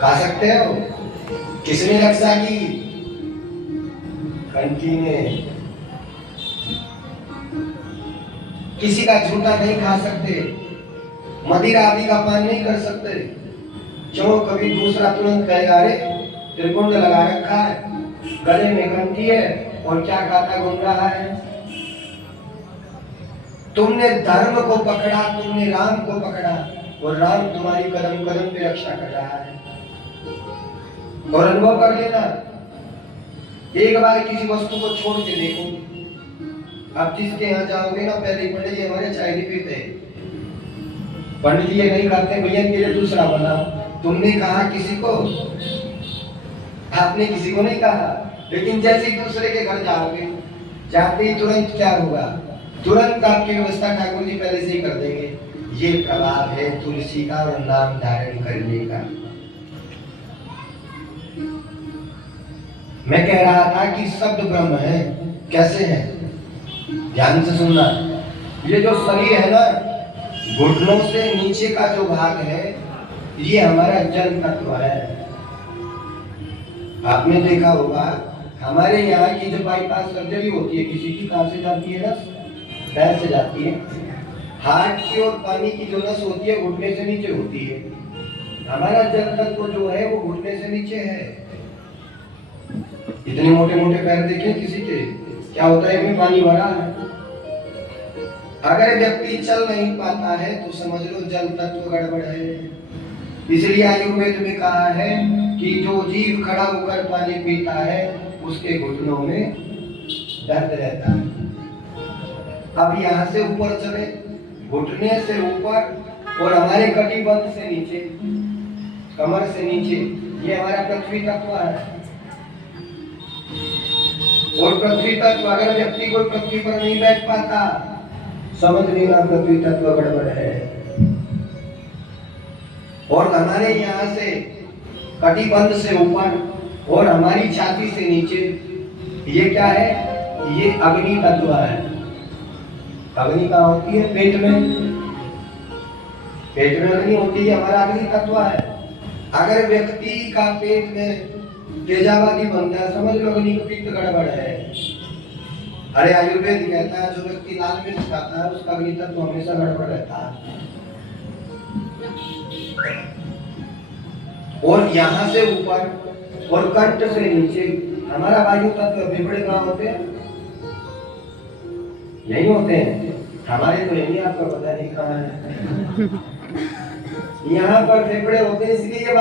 खा सकते हो? किसने रक्षा की? कंठी ने। किसी का झूठा नहीं खा सकते, मदिरा आदि का पान नहीं कर सकते। क्यों? कभी दूसरा तुरंत कहेगा अरे त्रिकुंड लगा रखा है, गले में कंठी है और क्या खाता घूम रहा है। तुमने धर्म को पकड़ा, तुमने राम को पकड़ा और राम तुम्हारी कदम कदम पे रक्षा कर रहा है। और अनुभव कर लेना, एक बार किसी वस्तु को छोड़ के देखो। आप जिसके यहाँ जाओगे ना, पहले पंडित जी हमारे चाय नहीं पीते, पंडित जी ये नहीं खाते, भैया के लिए दूसरा बनाओ। तुमने कहा किसी को? आपने किसी को नहीं कहा, लेकिन जैसे दूसरे के घर जाओगे, जाते ही तुरंत क्या होगा? तुरंत आपकी व्यवस्था ठाकुर जी पहले से ही कर देंगे। ये प्रभाव है तुलसी का और नाम धारण करने का। मैं कह रहा था कि शब्द ब्रह्म है। कैसे है? ध्यान से सुनना। ये जो शरीर है ना, घुटनों से नीचे का जो भाग है, ये हमारा जल तत्व है। आपने देखा होगा हमारे यहाँ की जो बाईपास सर्जरी होती है किसी की, कहाँ से जाती है? नस पैर से जाती है। हार्ट की और पानी की जो नस होती है घुटने से नीचे होती है। हमारा जल तत्व जो है वो घुटने से नीचे है। इतने मोटे मोटे पैर देखे किसी के? क्या होता है? इनमें पानी भरा है। अगर व्यक्ति चल नहीं पाता है तो समझ लो जल तत्व गड़बड़ है। इसलिए आयुर्वेद में कहा है कि जो जीव खड़ा होकर पानी पीता है उसके घुटनों में दर्द रहता है। अब यहाँ से ऊपर चले, घुटने से ऊपर और हमारे कटिबंध से नीचे, कमर से नीचे, ये हमारा पृथ्वी तत्व है। और पृथ्वी तत्व, अगर व्यक्ति को पृथ्वी पर नहीं बैठ पाता, समझ लेना पृथ्वी तत्व गड़बड़ है। और हमारे यहाँ से कटिबंध से ऊपर और हमारी छाती से नीचे, ये क्या है? ये अग्नि तत्व है। अग्नि कहाँ होती है? पेट में। पेट में अग्नि होती है, हमारा अग्नि तत्व है। अगर व्यक्ति का पेट में तेजाबादी बनता है, समझ लो अग्नि का पित्त गड़बड़ है। अरे आयुर्वेद कहता है जो व्यक्ति लाल मिर्च खाता है उसका अग्नि तत्व हमेशा गड़बड़ रहता है। और यहाँ से ऊपर और कंठ से नीचे हमारा वायु तत्व, फेफड़े कहाँ होते हैं? यही होते हैं। हमारे तो यही, आपको पता नहीं कहाँ है। यहाँ पर फेफड़े होते हैं, इसलिए